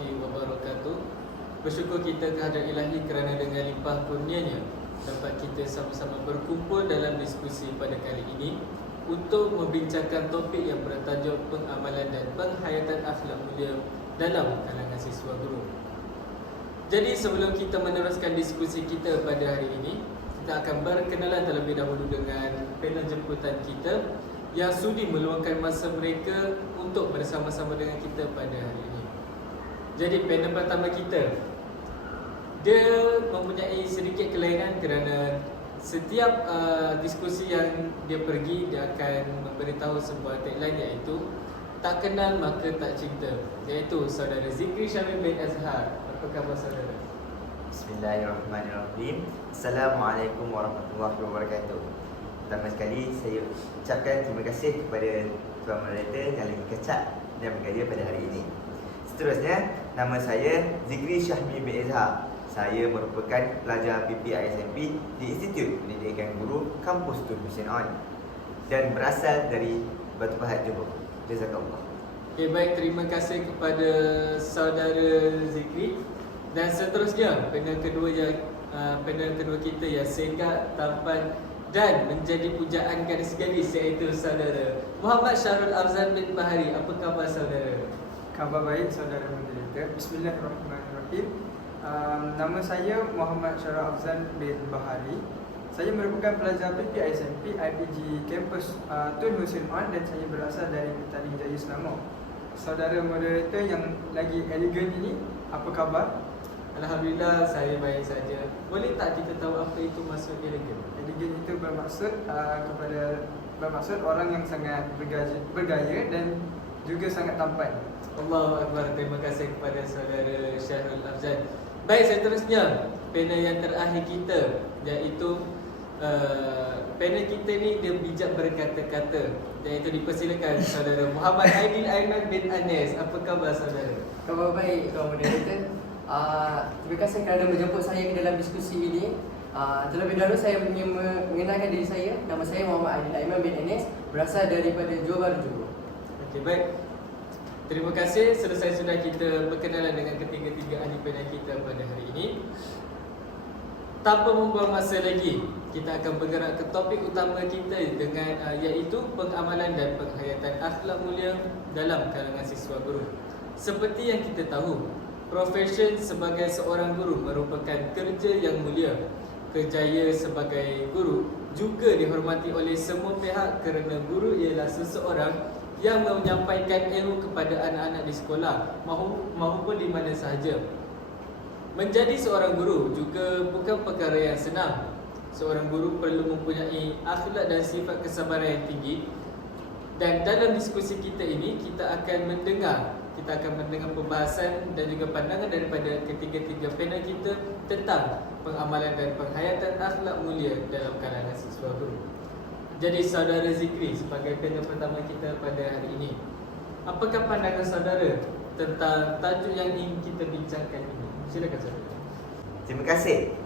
warahmatullahi wabarakatuh. Bersyukur kita kehadrat Ilahi kerana dengan limpah kurnianya dapat kita sama-sama berkumpul dalam diskusi pada kali ini untuk membincangkan topik yang bertajuk pengamalan dan penghayatan akhlak mulia dalam kalangan siswa guru. Jadi sebelum kita meneruskan diskusi kita pada hari ini, kita akan berkenalan terlebih dahulu dengan panel jemputan kita yang sudi meluangkan masa mereka untuk bersama-sama dengan kita pada hari ini. Jadi panel pertama kita, dia mempunyai sedikit kelainan kerana setiap diskusi yang dia pergi, dia akan memberitahu sebuah tagline iaitu tak kenal maka tak cinta, iaitu saudara Zikri Syamil bin Azhar. Apa khabar saudara? Bismillahirrahmanirrahim. Assalamualaikum warahmatullahi wabarakatuh. Pertama sekali saya ucapkan terima kasih kepada Tuan Moderator yang lagi kecak dan berkarya pada hari ini. Seterusnya, nama saya Zikri Syahmi bin Azhar. Saya merupakan pelajar PPISMP di Institut Pendidikan Guru Kampus Tun Hussein On dan berasal dari Batu Pahat, Johor. Jazakallah. Okay, baik, terima kasih kepada saudara Zikri. Dan seterusnya, panel kedua kita yang segak, tampan dan menjadi pujaan gadis-gadis, iaitu saudara Muhammad Syarul Afzan bin Bahari. Apa khabar saudara? Khabar baik saudara moderator. Bismillahirrahmanirrahim. Nama saya Muhammad Syarul Afzan bin Bahari. Saya merupakan pelajar PPISMP IPG Kampus Tun Hussein On dan saya berasal dari Petaling Jaya Selangor. Saudara moderator yang lagi elegan ini, apa khabar? Alhamdulillah, saya baik saja. Boleh tak kita tahu apa itu maksud elegan? Elegan itu bermaksud orang yang sangat bergaya dan juga sangat tampan. Allahu Akbar. Terima kasih kepada saudara Syahrul Afzan. Baik, seterusnya panel yang terakhir kita, iaitu panel kita ni dia bijak berkata-kata, iaitu dipersilakan saudara Muhammad Aidil Aiman bin Anes. Apa khabar saudara? Khabar baik Tuan Moderator. Terima kasih kerana menjemput saya ke dalam diskusi ini. Terlebih dahulu saya ingin mengenalkan diri saya. Nama saya Muhammad Aidil Aiman bin Anes, berasal daripada Johor Bahru, Johor. Okey, baik. Terima kasih. Selesai sudah kita berkenalan dengan ketiga-tiga ahli panel kita pada hari ini. Tanpa membuang masa lagi, kita akan bergerak ke topik utama kita dengan iaitu pengamalan dan penghayatan akhlak mulia dalam kalangan siswa guru. Seperti yang kita tahu, profession sebagai seorang guru merupakan kerja yang mulia. Kerjaya sebagai guru juga dihormati oleh semua pihak kerana guru ialah seseorang yang menyampaikan ilmu kepada anak-anak di sekolah maupun di mana sahaja. Menjadi seorang guru juga bukan perkara yang senang. Seorang guru perlu mempunyai akhlak dan sifat kesabaran yang tinggi. Dan dalam diskusi kita ini, kita akan mendengar pembahasan dan juga pandangan daripada ketiga-tiga panel kita tentang pengamalan dan penghayatan akhlak mulia dalam kalangan siswa guru. Jadi saudara Zikri, sebagai panel pertama kita pada hari ini, apakah pandangan saudara tentang tajuk yang ingin kita bincangkan ini? Silakan saudara. Terima kasih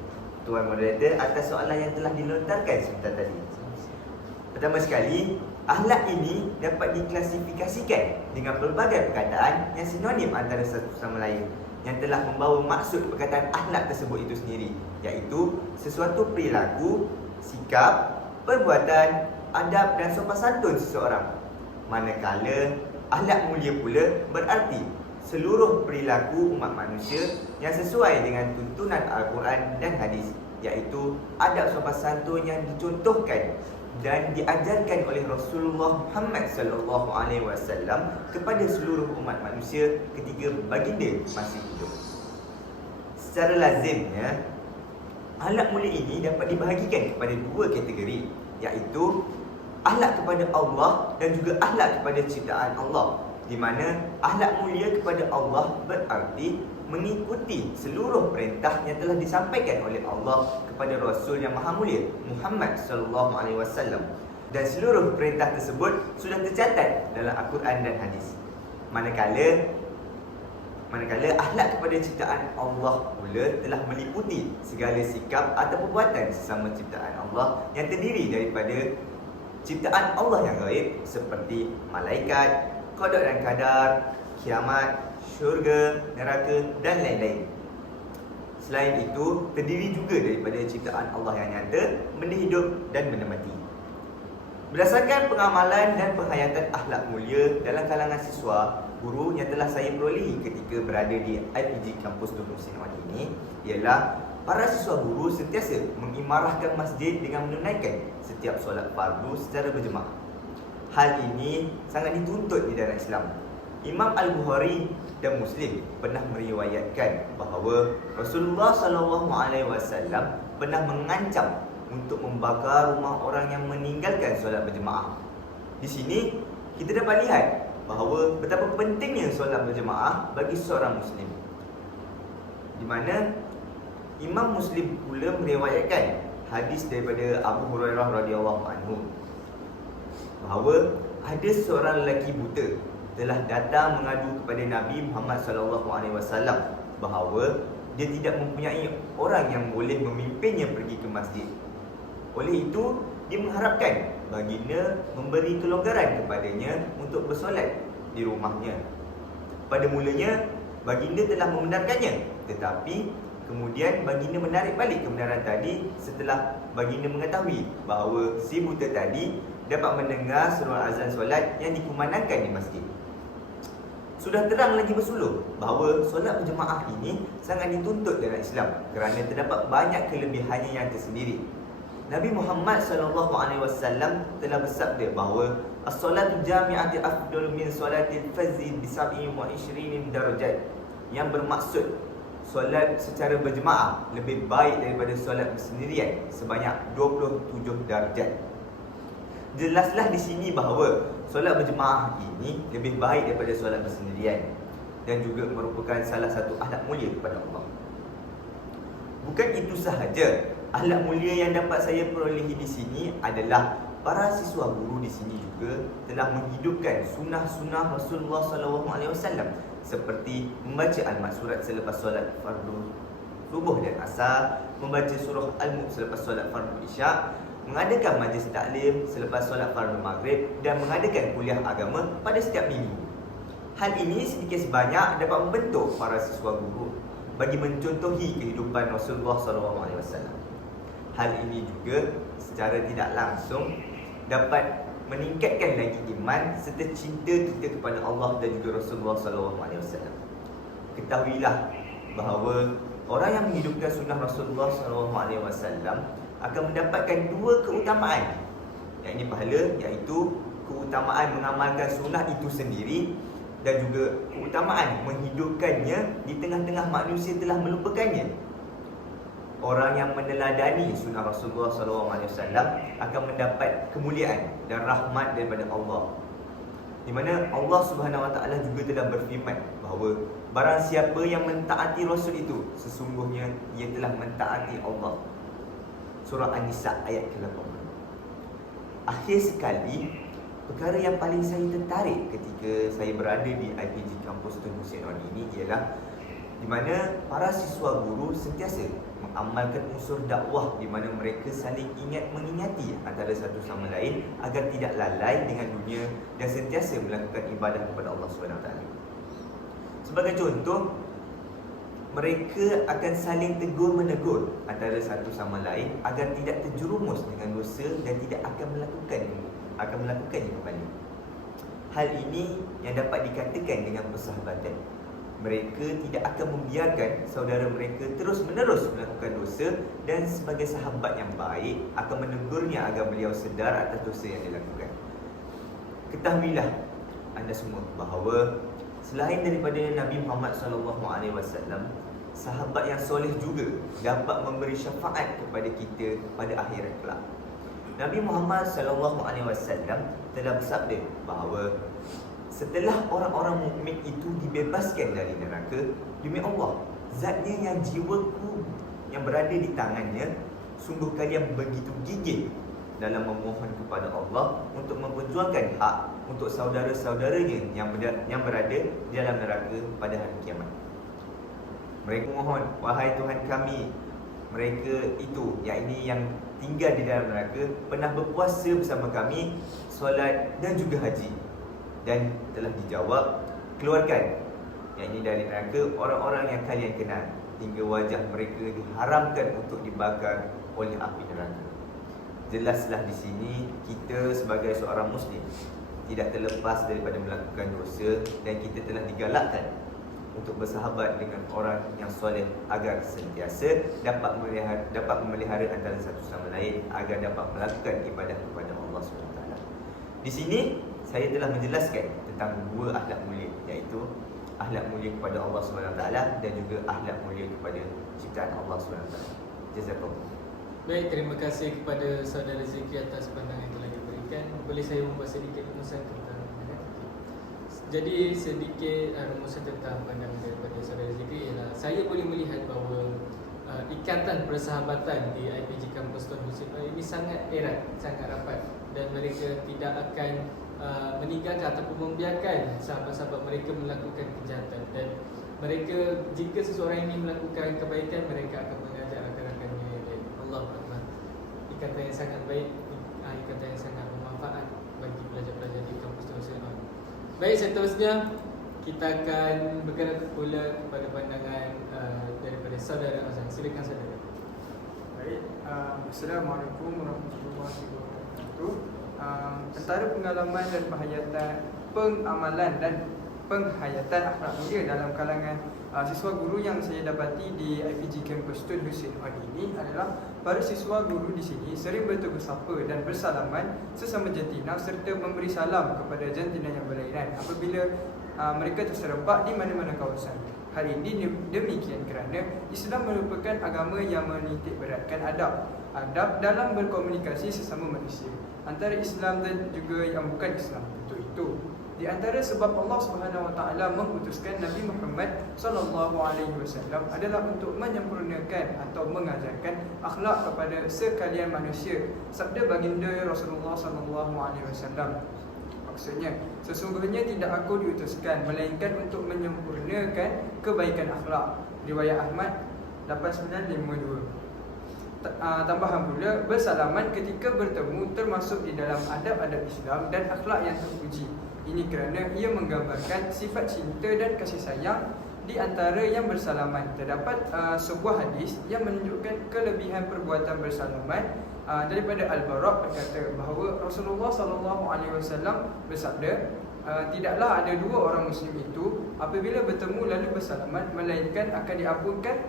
Tuan Moderator atas soalan yang telah dilontarkan sebentar tadi. Pertama sekali, akhlak ini dapat diklasifikasikan dengan pelbagai perkataan yang sinonim antara satu sama lain yang telah membawa maksud perkataan akhlak tersebut itu sendiri, iaitu sesuatu perilaku, sikap, perbuatan, adab dan sopan santun seseorang. Manakala akhlak mulia pula berarti seluruh perilaku umat manusia yang sesuai dengan tuntunan Al-Quran dan hadis, iaitu adab sopan santun yang dicontohkan dan diajarkan oleh Rasulullah Muhammad SAW kepada seluruh umat manusia ketika baginda masih hidup. Secara lazimnya, akhlak mulia ini dapat dibahagikan kepada dua kategori, iaitu akhlak kepada Allah dan juga akhlak kepada ciptaan Allah, di mana akhlak mulia kepada Allah berarti mengikuti seluruh perintah yang telah disampaikan oleh Allah kepada Rasul yang Maha Mulia Muhammad SAW, dan seluruh perintah tersebut sudah tercatat dalam Al-Quran dan hadis. Manakala akhlak kepada ciptaan Allah pula telah meliputi segala sikap atau perbuatan sesama ciptaan Allah yang terdiri daripada ciptaan Allah yang gaib seperti malaikat, qada dan qadar, kiamat, syurga, neraka dan lain-lain. Selain itu, terdiri juga daripada ciptaan Allah yang nyata, benda hidup dan benda mati. Berdasarkan pengamalan dan penghayatan akhlak mulia dalam kalangan siswa, guru yang telah saya perolehi ketika berada di IPG Kampus Tun Hussein Awani ini ialah para siswa guru sentiasa mengimarahkan masjid dengan menunaikan setiap solat fardu secara berjemaah. Hal ini sangat dituntut di dalam Islam. Imam Al-Bukhari dan Muslim pernah meriwayatkan bahawa Rasulullah SAW pernah mengancam untuk membakar rumah orang yang meninggalkan solat berjemaah. Di sini kita dapat lihat bahawa betapa pentingnya solat berjemaah bagi seorang Muslim, di mana Imam Muslim pula meriwayatkan hadis daripada Abu Hurairah radhiyallahu anhu bahawa ada seorang lelaki buta telah datang mengadu kepada Nabi Muhammad sallallahu alaihi wasallam bahawa dia tidak mempunyai orang yang boleh memimpinnya pergi ke masjid. Oleh itu, dia mengharapkan baginda memberi kelonggaran kepadanya untuk bersolat di rumahnya. Pada mulanya, baginda telah membenarkannya, tetapi kemudian baginda menarik balik kebenaran tadi setelah baginda mengetahui bahawa si buta tadi dapat mendengar seruan azan solat yang dikumandangkan di masjid. Sudah terang lagi bersuluh bahawa solat berjemaah ini sangat dituntut dalam Islam kerana terdapat banyak kelebihannya yang tersendiri. Nabi Muhammad SAW telah bersabda bahawa as-salatu jami'ati afdalu min salatil fazzi bi 27 darajat, yang bermaksud solat secara berjemaah lebih baik daripada solat bersendirian sebanyak 27 darjat. Jelaslah di sini bahawa solat berjemaah ini lebih baik daripada solat bersendirian dan juga merupakan salah satu akhlak mulia kepada Allah. Bukan itu sahaja, akhlak mulia yang dapat saya perolehi di sini adalah para siswa guru di sini juga telah menghidupkan sunnah-sunnah Rasulullah SAW seperti membaca al-maksurat selepas solat fardu subuh dan asar, membaca surah Al-Mulk selepas solat fardu isyak, mengadakan majlis taklim selepas solat fardu maghrib dan mengadakan kuliah agama pada setiap minggu. Hal ini sedikit sebanyak dapat membentuk para siswa guru bagi mencontohi kehidupan Rasulullah SAW. Hal ini juga secara tidak langsung dapat meningkatkan lagi iman serta cinta kita kepada Allah dan juga Rasulullah SAW. Ketahuilah bahawa orang yang menghidupkan sunnah Rasulullah SAW akan mendapatkan dua keutamaan, yakni pahala, iaitu keutamaan mengamalkan sunnah itu sendiri dan juga keutamaan menghidupkannya di tengah-tengah manusia telah melupakannya. Orang yang meneladani sunnah Rasulullah SAW akan mendapat kemuliaan dan rahmat daripada Allah, di mana Allah Subhanahu Wa Taala juga telah berfirman bahawa barang siapa yang mentaati Rasul itu, sesungguhnya ia telah mentaati Allah. Surah An-Nisa ayat ke-8. Akhir sekali, perkara yang paling saya tertarik ketika saya berada di IPG Kampus Tun Hussein Awani ini ialah di mana para siswa guru sentiasa mengamalkan unsur dakwah di mana mereka saling mengingati antara satu sama lain agar tidak lalai dengan dunia dan sentiasa melakukan ibadah kepada Allah SWT. Sebagai contoh, mereka akan saling tegur-menegur antara satu sama lain agar tidak terjerumus dengan dosa dan tidak akan melakukannya kembali. Hal ini yang dapat dikatakan dengan persahabatan. Mereka tidak akan membiarkan saudara mereka terus-menerus melakukan dosa dan sebagai sahabat yang baik akan menegurnya agar beliau sedar atas dosa yang dilakukan. Ketahuilah anda semua bahawa selain daripada Nabi Muhammad SAW, sahabat yang soleh juga dapat memberi syafaat kepada kita pada akhirat kelak. Nabi Muhammad SAW telah bersabda bahawa setelah orang-orang mukmin itu dibebaskan dari neraka, demi Allah, zatnya yang jiwaku yang berada di tangannya, sungguh kalian begitu gigih dalam memohon kepada Allah untuk memperjuangkan hak untuk saudara-saudaranya yang berada di dalam neraka pada hari kiamat. Mereka mohon, wahai Tuhan kami, mereka itu, yakni yang tinggal di dalam neraka, pernah berpuasa bersama kami, solat dan juga haji. Dan telah dijawab, keluarkan Yang ini dari neraka orang-orang yang kalian kenal, hingga wajah mereka diharamkan untuk dibakar oleh api neraka. Jelaslah di sini kita sebagai seorang Muslim tidak terlepas daripada melakukan dosa, dan kita telah digalakkan untuk bersahabat dengan orang yang soleh agar sentiasa dapat memelihara antara satu sama lain agar dapat melakukan ibadah kepada Allah SWT. Di sini saya telah menjelaskan tentang dua akhlak mulia, iaitu akhlak mulia kepada Allah SWT dan juga akhlak mulia kepada ciptaan Allah SWT. Jazakallah. Baik, terima kasih kepada Saudara Zikri atas pandangan yang telah diberikan. Boleh saya membuat sedikit rumusan tentang Jadi sedikit rumusan tentang pandangan daripada Saudara Zikri ialah saya boleh melihat bahawa ikatan persahabatan di IPG Kampus Tun Hussein ini sangat erat, sangat rapat, dan mereka tidak akan meninggalkan ataupun membiarkan sahabat-sahabat mereka melakukan kejahatan, dan mereka jika seseorang ini melakukan kebaikan mereka akan mengajak rakan-rakannya yang lain. Allah Akbar. Ikatan yang sangat baik, ikatan yang sangat bermanfaat bagi pelajar-pelajar di Kampus Tun Hussein. Baik, seterusnya kita akan bergerak pula kepada pandangan daripada Saudara Azan. Silakan saudara. Baik, Assalamualaikum warahmatullahi wabarakatuh. Antara pengalaman dan pengamalan dan penghayatan akhlak mulia dalam kalangan siswa guru yang saya dapati di IPG Kampus Tun Hussein ini adalah para siswa guru di sini sering bertegur sapa dan bersalaman sesama jantina serta memberi salam kepada jantina yang berlainan apabila mereka terserempak di mana-mana kawasan. Hal ini demikian kerana Islam merupakan agama yang menitik beratkan adab dalam berkomunikasi sesama manusia antara Islam dan juga yang bukan Islam. Untuk itu, di antara sebab Allah Subhanahu Wa Taala mengutuskan Nabi Muhammad sallallahu alaihi wasallam adalah untuk menyempurnakan atau mengajarkan akhlak kepada sekalian manusia. Sabda baginda Rasulullah sallallahu alaihi wasallam, maksudnya, sesungguhnya tidak aku diutuskan melainkan untuk menyempurnakan kebaikan akhlak. Riwayat Ahmad 8952. Tambahan pula, bersalaman ketika bertemu termasuk di dalam adab-adab Islam dan akhlak yang terpuji. Ini kerana ia menggambarkan sifat cinta dan kasih sayang di antara yang bersalaman. Terdapat sebuah hadis yang menunjukkan kelebihan perbuatan bersalaman daripada Al-Bara' berkata bahawa Rasulullah SAW bersabda, tidaklah ada dua orang Muslim itu apabila bertemu lalu bersalaman melainkan akan diampunkan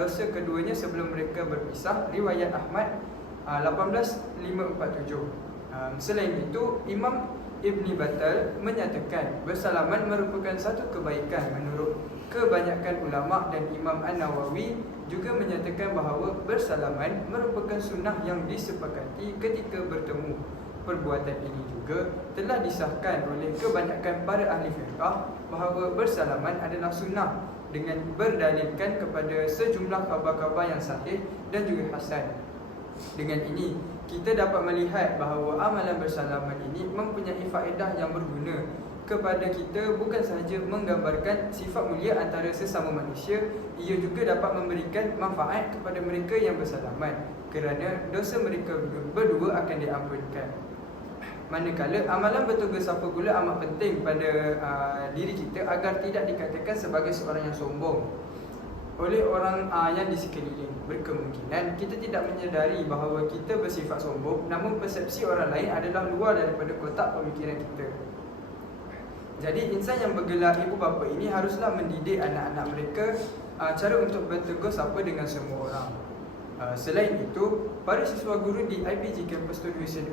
dosa keduanya sebelum mereka berpisah. Riwayat Ahmad 18547. Selain itu, Imam Ibn Battal menyatakan bersalaman merupakan satu kebaikan menurut kebanyakan ulama, dan Imam An-Nawawi juga menyatakan bahawa bersalaman merupakan sunnah yang disepakati ketika bertemu. Perbuatan ini juga telah disahkan oleh kebanyakan para ahli fiqh bahawa bersalaman adalah sunnah dengan berdalilkan kepada sejumlah khabar-khabar yang sahih dan juga hasan. Dengan ini, kita dapat melihat bahawa amalan bersalaman ini mempunyai faedah yang berguna kepada kita, bukan sahaja menggambarkan sifat mulia antara sesama manusia, ia juga dapat memberikan manfaat kepada mereka yang bersalaman kerana dosa mereka berdua akan diampunkan. Manakala amalan bertegur sapa pula amat penting pada diri kita agar tidak dikatakan sebagai seorang yang sombong oleh orang yang di sekeliling. Berkemungkinan kita tidak menyedari bahawa kita bersifat sombong, namun persepsi orang lain adalah luar daripada kotak pemikiran kita. Jadi insan yang bergelar ibu bapa ini haruslah mendidik anak-anak mereka cara untuk bertegur sapa dengan semua orang. Selain itu, para siswa guru di IPG Kampus Tun Hussein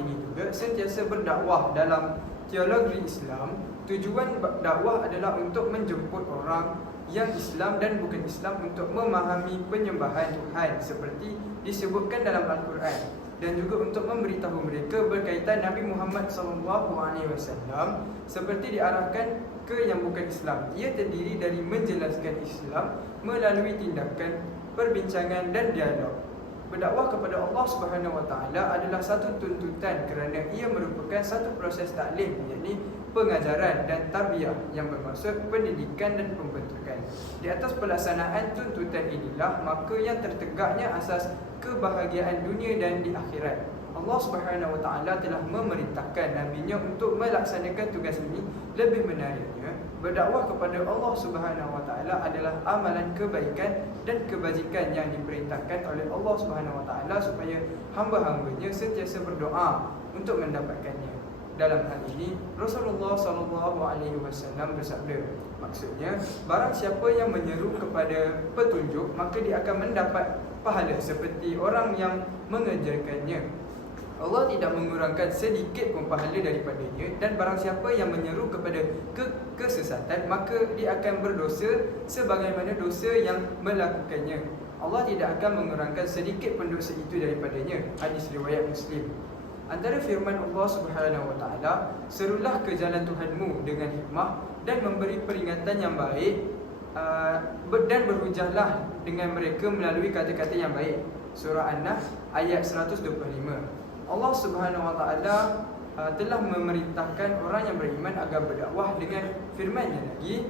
ini juga sentiasa berdakwah dalam teologi Islam. Tujuan dakwah adalah untuk menjemput orang yang Islam dan bukan Islam untuk memahami penyembahan Tuhan seperti disebutkan dalam Al-Quran, dan juga untuk memberitahu mereka berkaitan Nabi Muhammad SAW seperti diarahkan ke yang bukan Islam. Ia terdiri dari menjelaskan Islam melalui tindakan, perbincangan dan dialog. Berdakwah kepada Allah Subhanahu Wa Taala adalah satu tuntutan kerana ia merupakan satu proses taklim, yakni pengajaran dan tarbiyah yang bermaksud pendidikan dan pembentukan. Di atas pelaksanaan tuntutan inilah maka yang tertegaknya asas kebahagiaan dunia dan di akhirat. Allah Subhanahu Wa Taala telah memerintahkan nabinya untuk melaksanakan tugas ini. Lebih menariknya, Berdakwah kepada Allah Subhanahu Wa Taala adalah amalan kebaikan dan kebajikan yang diperintahkan oleh Allah Subhanahu Wa Taala supaya hamba-hambanya sentiasa berdoa untuk mendapatkannya. Dalam hal ini Rasulullah SAW bersabda, maksudnya barang siapa yang menyeru kepada petunjuk maka dia akan mendapat pahala seperti orang yang mengajarkannya. Allah tidak mengurangkan sedikit pun pahala daripadanya, dan barang siapa yang menyeru kepada kesesatan maka dia akan berdosa sebagaimana dosa yang melakukannya. Allah tidak akan mengurangkan sedikit pun dosa itu daripadanya. Hadis riwayat Muslim. Antara firman Allah Subhanahu Wa Taala, serulah ke jalan Tuhanmu dengan hikmah dan memberi peringatan yang baik, dan berhujahlah dengan mereka melalui kata-kata yang baik. Surah An-Nahl ayat 125. Allah Subhanahu Wa Taala telah memerintahkan orang yang beriman agar berdakwah dengan firman-Nya lagi,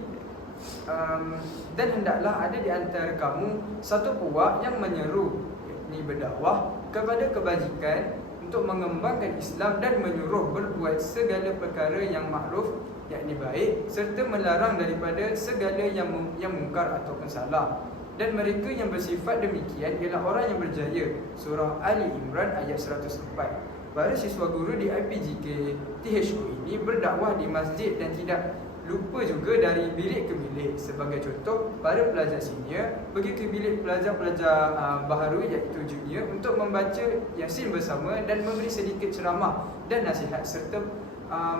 dan hendaklah ada di antara kamu satu puak yang menyeru, yakni berdakwah kepada kebajikan untuk mengembangkan Islam dan menyuruh berbuat segala perkara yang makruf, yakni baik, serta melarang daripada segala yang mungkar ataupun salah. Dan mereka yang bersifat demikian ialah orang yang berjaya. Surah Ali Imran ayat 104. Para siswa guru di IPGK THO ini berdakwah di masjid dan tidak lupa juga dari bilik ke bilik. Sebagai contoh, para pelajar senior pergi ke bilik pelajar-pelajar baharu iaitu junior untuk membaca Yasin bersama dan memberi sedikit ceramah dan nasihat serta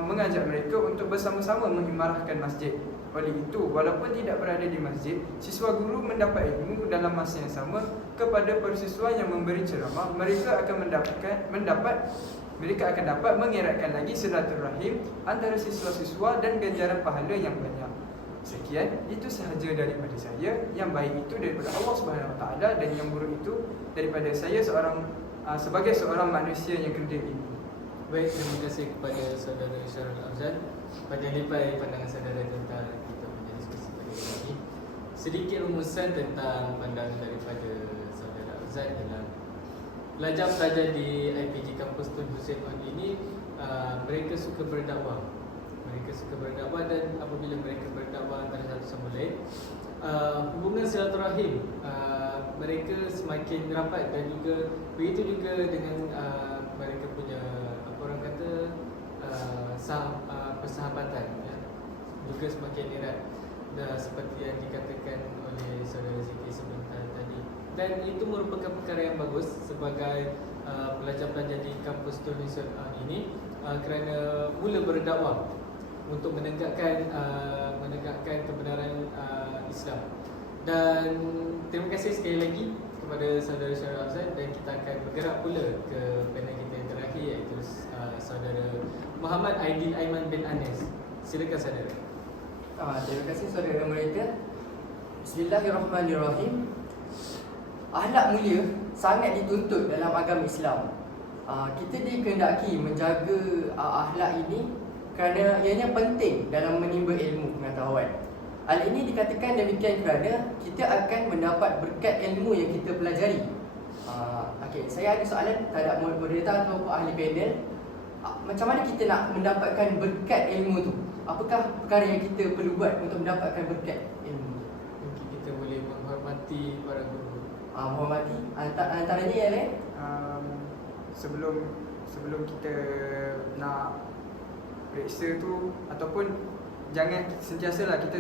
mengajak mereka untuk bersama-sama mengimarahkan masjid. Oleh itu, walaupun tidak berada di masjid, siswa guru mendapat ilmu dalam masa yang sama kepada para siswa yang memberi ceramah. Mereka akan dapat mengeratkan lagi silaturahim antara siswa-siswa dan ganjaran pahala yang banyak. Sekian, itu sahaja daripada saya. Yang baik itu daripada Allah Subhanahu Wa Taala dan yang buruk itu daripada saya sebagai seorang manusia yang kerdil ini. Baik, terima kasih kepada saudara Syarul Afzan. Panjang lebar pandangan saudara tentang kita punya diskusi pada hari ini. Sedikit rumusan tentang pandangan daripada saudara Afzan ialah pelajar-pelajar di IPG Kampus Tun Hussein On ini mereka suka berdakwah. Mereka suka berdakwah, dan apabila mereka berdakwah antara satu sama lain, hubungan silaturahim mereka semakin rapat, dan juga begitu juga dengan mereka punya orang kata persahabatan ya, juga semakin erat, seperti yang dikatakan oleh saudara Zikri sebentar tadi. Dan itu merupakan perkara yang bagus sebagai pelajar-pelajar di kampus Tun Hussein ini, kerana mula berdakwah untuk menegakkan kebenaran Islam. Dan terima kasih sekali lagi kepada saudara Syarul Afzan, dan kita akan bergerak pula ke panel kita yang terakhir, iaitu saudara Muhammad Aidil Aiman bin Anes. Silakan saudara. Terima kasih saudara mereka. Bismillahirrahmanirrahim. Akhlak mulia sangat dituntut dalam agama Islam. Kita dikehendaki menjaga akhlak ini kerana ianya penting dalam menimba ilmu pengetahuan. Hal ini dikatakan demikian kerana kita akan mendapat berkat ilmu yang kita pelajari. Saya ada soalan terhadap moderator atau ahli panel. Macam mana kita nak mendapatkan berkat ilmu tu? Apakah perkara yang kita perlu buat untuk mendapatkan berkat ilmu tu? Mungkin kita boleh menghormati para guru. Menghormati antaranya ialah sebelum kita nak periksa tu, ataupun jangan sentiasalah kita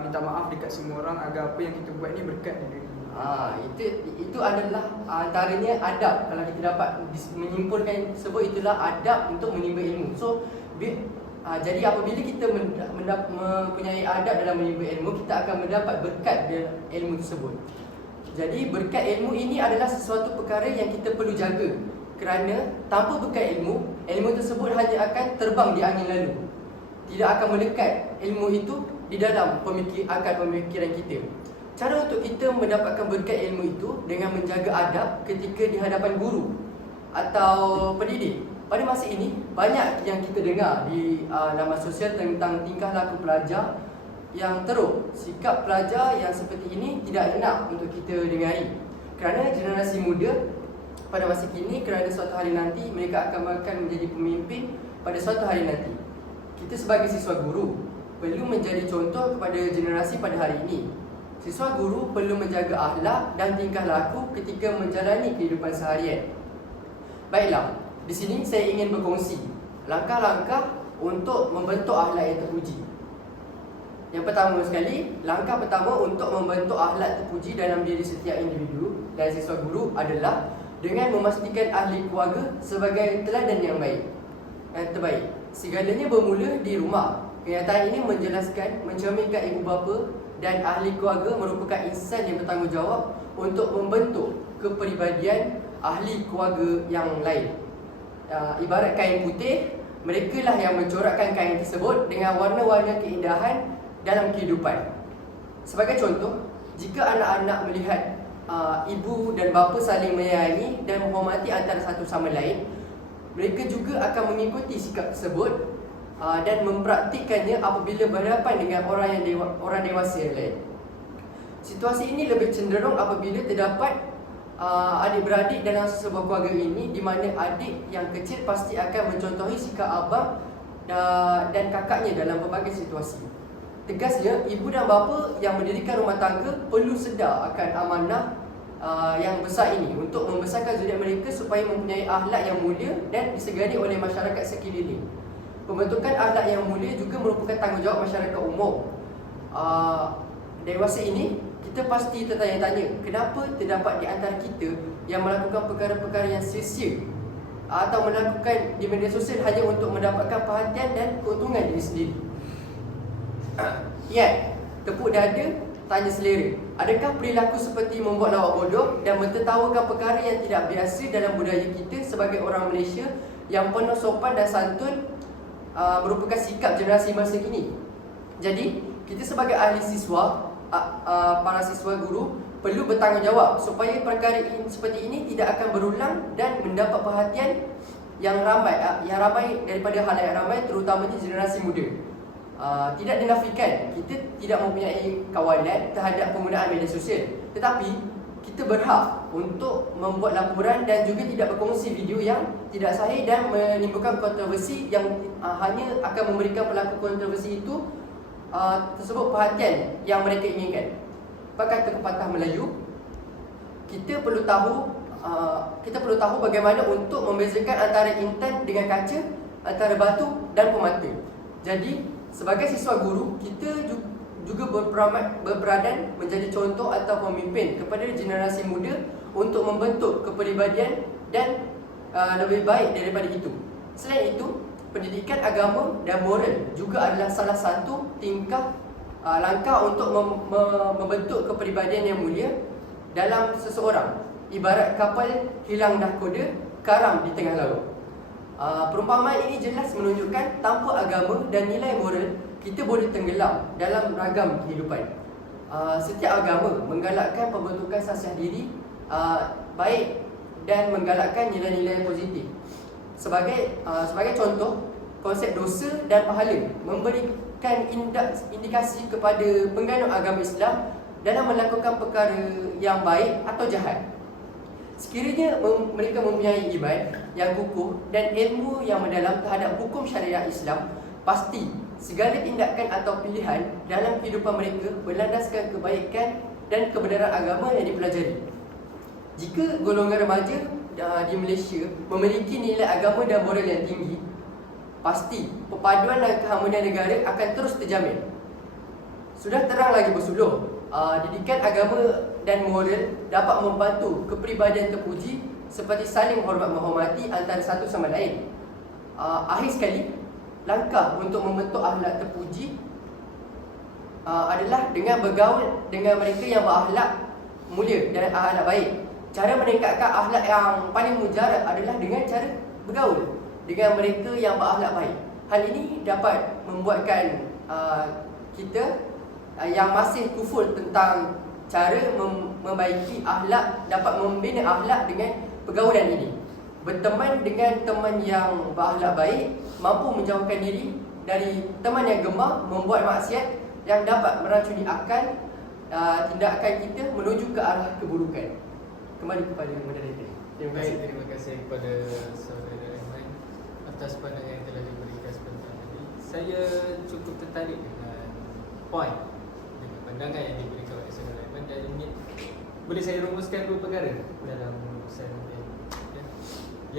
minta maaf dekat semua orang agar apa yang kita buat ni berkat di dunia. Itu adalah antaranya adab. Kalau kita dapat menyimpulkan sebut, itulah adab untuk menimba ilmu. So jadi apabila kita mempunyai adab dalam menimba ilmu, kita akan mendapat berkat dari ilmu tersebut. Jadi berkat ilmu ini adalah sesuatu perkara yang kita perlu jaga, kerana tanpa berkat ilmu tersebut hanya akan terbang di angin lalu, tidak akan melekat ilmu itu di dalam akal pemikiran kita. Cara untuk kita mendapatkan berkat ilmu itu dengan menjaga adab ketika di hadapan guru atau pendidik. Pada masa ini, banyak yang kita dengar di laman sosial tentang tingkah laku pelajar yang teruk. Sikap pelajar yang seperti ini tidak enak untuk kita dengari. Kerana generasi muda pada masa kini, kerana suatu hari nanti mereka akan menjadi pemimpin pada suatu hari nanti. Kita sebagai siswa guru, perlu menjadi contoh kepada generasi pada hari ini. Siswa guru perlu menjaga akhlak dan tingkah laku ketika menjalani kehidupan seharian. Baiklah, di sini saya ingin berkongsi langkah-langkah untuk membentuk akhlak yang terpuji. Yang pertama sekali, langkah pertama untuk membentuk akhlak terpuji dalam diri setiap individu dan siswa guru adalah dengan memastikan ahli keluarga sebagai teladan yang terbaik. Segalanya bermula di rumah. Kenyataan ini mencerminkan ibu bapa dan ahli keluarga merupakan insan yang bertanggungjawab untuk membentuk kepribadian ahli keluarga yang lain. Ibarat kain putih, mereka lah yang mencorakkan kain tersebut dengan warna-warna keindahan dalam kehidupan. Sebagai contoh, jika anak-anak melihat ibu dan bapa saling menyayangi dan menghormati antara satu sama lain, mereka juga akan mengikuti sikap tersebut dan mempraktikkannya apabila berhadapan dengan orang dewasa yang lain. Situasi ini lebih cenderung apabila terdapat adik-beradik dalam sebuah keluarga ini, di mana adik yang kecil pasti akan mencontohi sikap abang dan kakaknya dalam berbagai situasi. Tegasnya, ibu dan bapa yang mendirikan rumah tangga perlu sedar akan amanah yang besar ini untuk membesarkan zuriat mereka supaya mempunyai akhlak yang mulia dan disegani oleh masyarakat sekeliling. Pembentukan akhlak yang mulia juga merupakan tanggungjawab masyarakat umum. Dewasa ini, kita pasti tertanya-tanya, kenapa terdapat di antara kita yang melakukan perkara-perkara yang sia-sia atau melakukan di media sosial hanya untuk mendapatkan perhatian dan keuntungan diri sendiri. Tepuk dada, tanya selera. Adakah perilaku seperti membuat lawak bodoh dan mentertawakan perkara yang tidak biasa dalam budaya kita sebagai orang Malaysia yang penuh sopan dan santun merupakan sikap generasi masa kini? Jadi, kita sebagai ahli siswa, para siswa guru perlu bertanggungjawab supaya perkara seperti ini tidak akan berulang dan mendapat perhatian yang ramai daripada halayak ramai, terutamanya generasi muda. Tidak dinafikan kita tidak mempunyai kawalan terhadap penggunaan media sosial, tetapi kita berhak untuk membuat laporan dan juga tidak berkongsi video yang tidak sahih dan menimbulkan kontroversi yang hanya akan memberikan pelaku kontroversi itu tersebut perhatian yang mereka inginkan. Kata pepatah Melayu, kita perlu tahu bagaimana untuk membezakan antara intan dengan kaca, antara batu dan permata. Jadi, sebagai siswa guru, kita juga berperanan menjadi contoh atau pemimpin kepada generasi muda untuk membentuk kepribadian dan lebih baik daripada itu. Selain itu, pendidikan agama dan moral juga adalah salah satu langkah untuk membentuk kepribadian yang mulia dalam seseorang. Ibarat kapal hilang nahkoda, karam di tengah laut. Perumpamaan ini jelas menunjukkan tanpa agama dan nilai moral, kita boleh tenggelam dalam ragam kehidupan. Setiap agama menggalakkan pembentukan sasiah diri baik dan menggalakkan nilai-nilai positif. Sebagai contoh, konsep dosa dan pahala memberikan indikasi kepada penganut agama Islam dalam melakukan perkara yang baik atau jahat. Sekiranya mereka mempunyai iman yang kukuh dan ilmu yang mendalam terhadap hukum syariat Islam, pasti segala tindakan atau pilihan dalam kehidupan mereka berlandaskan kebaikan dan kebenaran agama yang dipelajari. Jika golongan remaja di Malaysia memiliki nilai agama dan moral yang tinggi, pasti perpaduan dan keharmonian negara akan terus terjamin. Sudah terang lagi bersuluh, didikan agama dan moral dapat membantu kepribadian terpuji seperti saling menghormati antara satu sama lain. Akhir sekali, langkah untuk membentuk akhlak terpuji adalah dengan bergaul dengan mereka yang berakhlak mulia dan akhlak baik. Cara meningkatkan akhlak yang paling mujarab adalah dengan cara bergaul dengan mereka yang berakhlak baik. Hal ini dapat membuatkan kita yang masih kufur tentang cara membaiki akhlak dapat membina akhlak dengan pergaulan ini. Berteman dengan teman yang berakhlak baik mampu menjauhkan diri dari teman yang gemar membuat maksiat yang dapat meracuni akal tindakan kita menuju ke arah keburukan. Kembali kepada moderator. Terima kasih kepada saudara Rahman atas pandangan yang telah diberikan sebentar tadi. Saya cukup tertarik dengan point dengan pandangan yang diberikan oleh Saudara Aiman, dan ingin boleh saya rumuskan dua perkara dalam rumusan ini. Ya.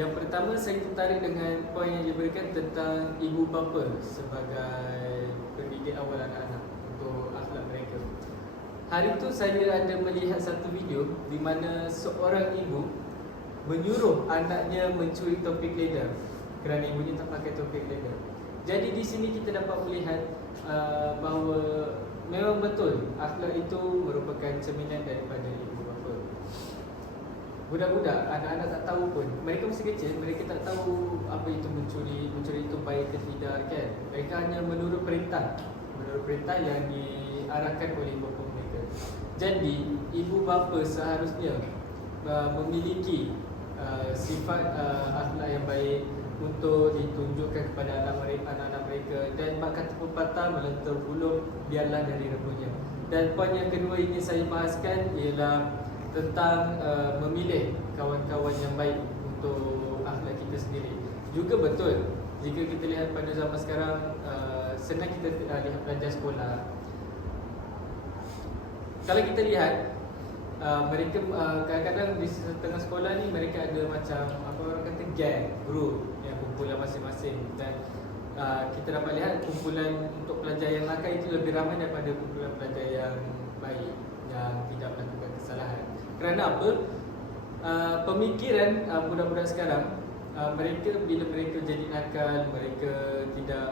Yang pertama, saya tertarik dengan poin yang diberikan tentang ibu bapa sebagai pendidik awal anak-anak untuk akhlak mereka. Hari itu saya ada melihat satu video di mana seorang ibu menyuruh anaknya mencuri topik leather kerana ibunya tak pakai topik leather. Jadi di sini kita dapat melihat bahawa memang betul akhlak itu merupakan cerminan daripada ibu bapa. Budak-budak, anak-anak tak tahu pun, mereka masih kecil, mereka tak tahu apa itu mencuri itu baik ke tidak kan. Mereka hanya menurut perintah yang diarahkan oleh bapa mereka. Jadi ibu bapa seharusnya memiliki sifat akhlak yang baik untuk ditunjukkan kepada anak-anak mereka, dan bak kata pepatah, melentur buluh biarlah dari rebuhnya. Dan poin yang kedua ini saya bahaskan ialah tentang memilih kawan-kawan yang baik untuk akhlak kita sendiri. Juga betul jika kita lihat pada zaman sekarang, senang kita lihat pelajar sekolah. Kalau kita lihat mereka kadang-kadang di tengah sekolah ni mereka ada macam apa orang kata gang, group yang kumpulan masing-masing, dan kita dapat lihat kumpulan untuk pelajar yang nakal itu lebih ramai daripada kumpulan pelajar yang baik yang tidak melakukan kesalahan. Kerana apa? Pemikiran budak-budak sekarang, mereka bila mereka jadi nakal, mereka tidak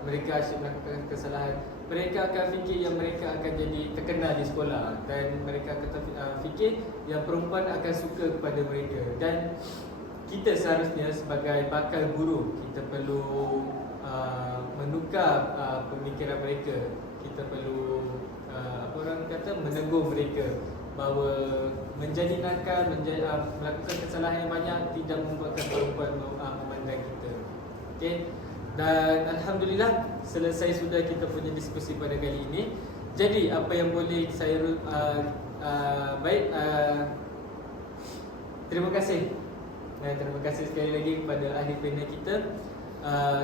mereka asyik melakukan kesalahan, mereka akan fikir yang mereka akan jadi terkenal di sekolah, dan mereka akan fikir yang perempuan akan suka kepada mereka. Dan kita seharusnya sebagai bakal guru, kita perlu menukar pemikiran mereka. Kita perlu apa orang kata, menegur mereka bahawa menjadi nakal, melakukan kesalahan yang banyak tidak membuatkan perempuan memandang kita. Okey. Dan Alhamdulillah selesai sudah kita punya diskusi pada kali ini. Jadi apa yang boleh saya terima kasih. Dan terima kasih sekali lagi kepada ahli panel kita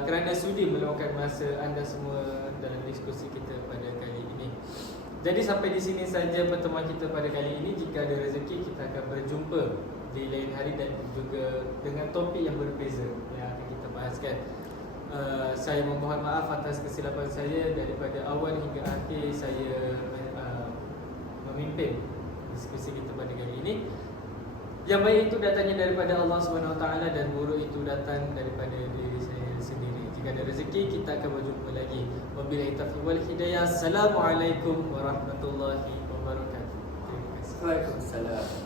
kerana sudi meluangkan masa anda semua dalam diskusi kita pada kali ini. Jadi sampai di sini saja pertemuan kita pada kali ini. Jika ada rezeki kita akan berjumpa di lain hari dan juga dengan topik yang berbeza yang akan kita bahaskan. Saya memohon maaf atas kesilapan saya daripada awal hingga akhir saya memimpin diskusi kita pada kali ini. Yang baik itu datangnya daripada Allah SWT dan buruk itu datang daripada diri saya sendiri. Jika ada rezeki kita akan berjumpa lagi. Wabillahi taufiq wal hidayah. Assalamualaikum warahmatullahi wabarakatuh. Terima kasih. Waalaikumsalam.